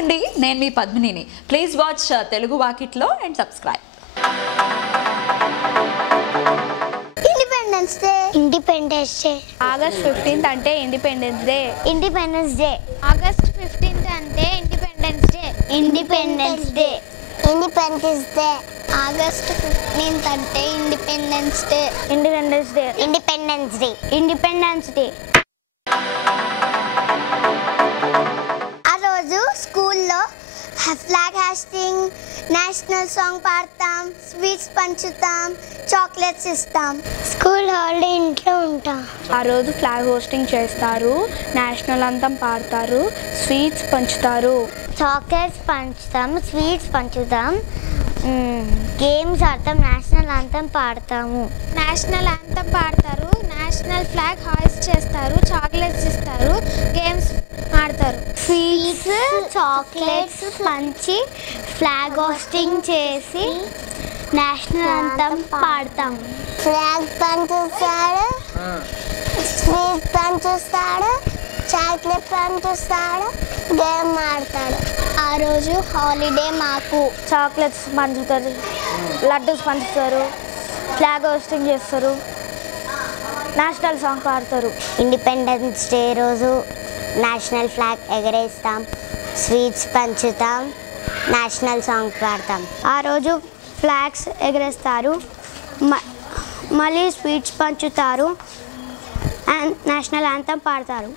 అండి, నేను మీ పద్మినిని. ప్లీజ్ వాచ్ తెలుగు వాకిట్లో and subscribe. Independence day. Independence day. August 15th అంటే independence day. Independence day. August 15th అంటే independence day. Independence day. Independence day. August 15th అంటే independence day. Independence day. Independence day. Independence day. ఆ రోజు స్కూల్లో flag hoisting, national song పాడతాం, sweets పంచుతాం, chocolates ఇస్తాం. School holiday ఇంట్లో ఉంటాం. ఆ రోజు ఫ్లాగ్ హోస్టింగ్ చేస్తారు, నేషనల్ అంతం పాడతారు, స్వీట్స్ పంచుతారు. చాక్లెట్స్ పంచుతాం, స్వీట్స్ పంచుతాం, గేమ్స్ ఆడతాం, నేషనల్ అంతం పాడతాము. నేషనల్ అంతం పాడతారు, నేషనల్ ఫ్లాగ్ హాయిస్ట్ చేస్తారు, చాక్లెట్స్ ఇస్తారు, గేమ్స్ ఆడతారు. స్వీట్స్, చాక్లెట్స్ పంచి ఫ్లాగ్ హోస్టింగ్ చేసి నేషనల్ అంతం పాడతాం. ఫ్లాగ్ పంచుతాడు, స్వీట్ పంచుతాడు, చాక్లెట్ పంచుతాడు, గేమ్ ఆడతాడు. ఆ రోజు హాలిడే మాకు. చాక్లెట్స్ పంచుతారు, లడ్డూస్ పంచుతారు, ఫ్లాగ్ హోస్టింగ్ చేస్తారు, నేషనల్ సాంగ్ పాడతారు. ఇండిపెండెన్స్ డే రోజు నేషనల్ ఫ్లాగ్ ఎగరేస్తాం, స్వీట్స్ పంచుతాం, నేషనల్ సాంగ్ పాడతాం. ఆ రోజు ఫ్లాగ్స్ ఎగరేస్తారు, మళ్ళీ స్వీట్స్ పంచుతారు అండ్ నేషనల్ యాంథమ్ పాడతారు.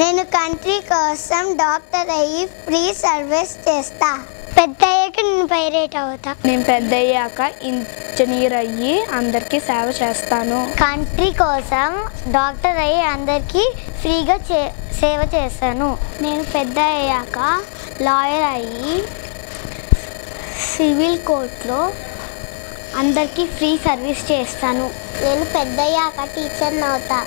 నేను కంట్రీ కోసం డాక్టర్ అయ్యి ఫ్రీ సర్వీస్ చేస్తా. పెద్ద అయ్యాక నేను పైరేట్ అవుతా. నేను పెద్ద అయ్యాక ఇంజనీర్ అయ్యి అందరికీ సేవ చేస్తాను. కంట్రీ కోసం డాక్టర్ అయ్యి అందరికీ ఫ్రీగా సేవ చేస్తాను. నేను పెద్ద అయ్యాక లాయర్ అయ్యి సివిల్ కోర్టులో అందరికీ ఫ్రీ సర్వీస్ చేస్తాను. నేను పెద్ద అయ్యాక టీచర్ని అవుతా.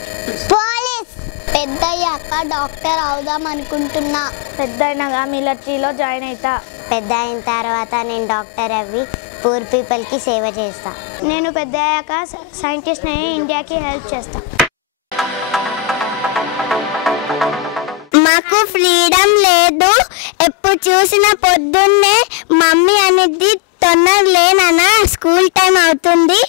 పోలీస్. పెద్ద అయ్యాక డాక్టర్ అవుదాం అనుకుంటున్నా. పెద్ద అయినాక మిలిటరీలో జాయిన్ అవుతా. పెద్ద అయిన తర్వాత నేను డాక్టర్ అవి పూర్ పీపుల్కి సేవ చేస్తా. నేను పెద్ద అయ్యాక సైంటిస్ట్ అయ్యి ఇండియాకి హెల్ప్ చేస్తా. మాకు ఫ్రీడమ్ లేదు. ఎప్పుడు చూసినా పొద్దున్నే మమ్మీ అనేది తొందర లేనన్నా స్కూల్ టైం అవుతుంది.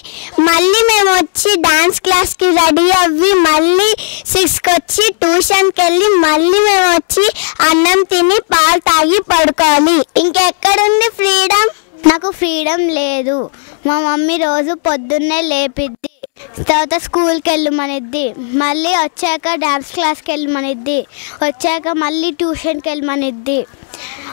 మళ్ళీ మేము వచ్చి డాన్స్ క్లాస్కి రెడీ అవ్వి మళ్ళీ 6కి వచ్చి ట్యూషన్కి వెళ్ళి మళ్ళీ మేము వచ్చి అన్నం తిని పాలు తాగి పడుకోవాలి. ఇంకెక్కడుంది ఫ్రీడమ్? నాకు ఫ్రీడమ్ లేదు. మా మమ్మీ రోజు పొద్దున్నే లేపిద్ది, తర్వాత స్కూల్కి వెళ్ళమనిద్ది, మళ్ళీ వచ్చాక డాన్స్ క్లాస్కి వెళ్ళమనిద్ది, వచ్చాక మళ్ళీ ట్యూషన్కి వెళ్ళమనిద్ది,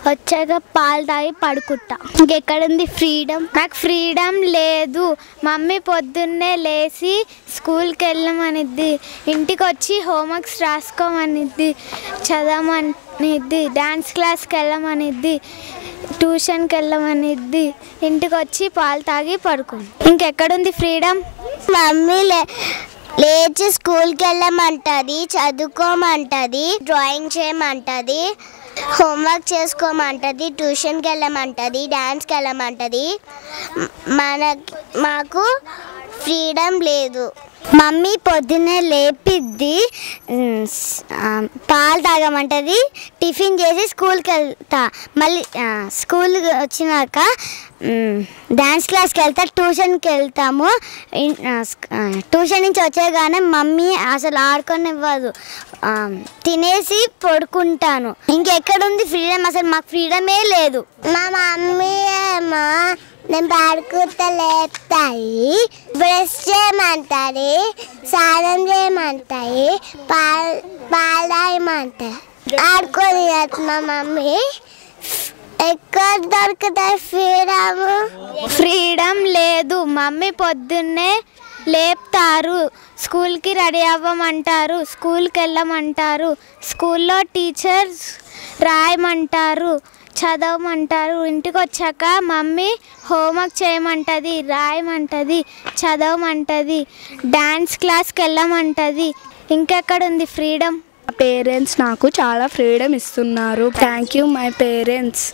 వచ్చాక పాలు తాగి పడుకుంటా. ఇంకెక్కడుంది ఫ్రీడమ్? నాకు ఫ్రీడమ్ లేదు. మమ్మీ పొద్దున్నే లేచి స్కూల్కి వెళ్ళమనిద్ది, ఇంటికి వచ్చి హోంవర్క్స్ రాసుకోమనిద్ది, చదవమనిద్ది, డాన్స్ క్లాస్కి వెళ్ళమనిద్ది, ట్యూషన్కి వెళ్ళమనిద్ది, ఇంటికి వచ్చి పాలు తాగి పడుకుంది. ఇంకెక్కడుంది ఫ్రీడమ్? మమ్మీ లేచి స్కూల్కి వెళ్ళమంటుంది, చదువుకోమంటుంది, డ్రాయింగ్ చేయమంటుంది, హోంవర్క్ చేసుకోమంటుంది, ట్యూషన్కి వెళ్ళమంటుంది, డ్యాన్స్కి వెళ్ళమంటుంది. మాకు ఫ్రీడమ్ లేదు. మమ్మీ పొద్దున్నే లేపిద్ది, పాలు తాగమంటుంది, టిఫిన్ చేసి స్కూల్కి వెళ్తా, మళ్ళీ స్కూల్ వచ్చినాక డ్యాన్స్ క్లాస్కి వెళ్తా, ట్యూషన్కి వెళ్తాము. ట్యూషన్ నుంచి వచ్చేగానే మమ్మీ అసలు ఆడుకోనివ్వదు, తినేసి పడుకుంటాను. ఇంకెక్కడుంది ఫ్రీడమ్? అసలు మాకు ఫ్రీడమే లేదు. మా మమ్మీ ఏమో నేను పడుకుంటా లేపుతాయి, బ్రష్ చేయమంటుంది, స్నానం చేయమంటాయి, పాలు తాగమంటాయి, ఆడుకొని మా మమ్మీ. ఎక్కడ దొరుకుతాయి ఫ్రీడమ్? ఫ్రీడమ్ లేదు. మమ్మీ పొద్దున్నే లేపుతారు, స్కూల్కి రెడీ అవ్వమంటారు, స్కూల్కి వెళ్ళమంటారు, స్కూల్లో టీచర్స్ రాయమంటారు, చదవమంటారు. ఇంటికి వచ్చాక మమ్మీ హోంవర్క్ చేయమంటుంది, రాయమంటుంది, చదవమంటుంది, డాన్స్ క్లాస్కి వెళ్ళమంటుంది. ఇంకెక్కడుంది ఫ్రీడమ్? పేరెంట్స్ నాకు చాలా ఫ్రీడమ్ ఇస్తున్నారు. Thank you my parents.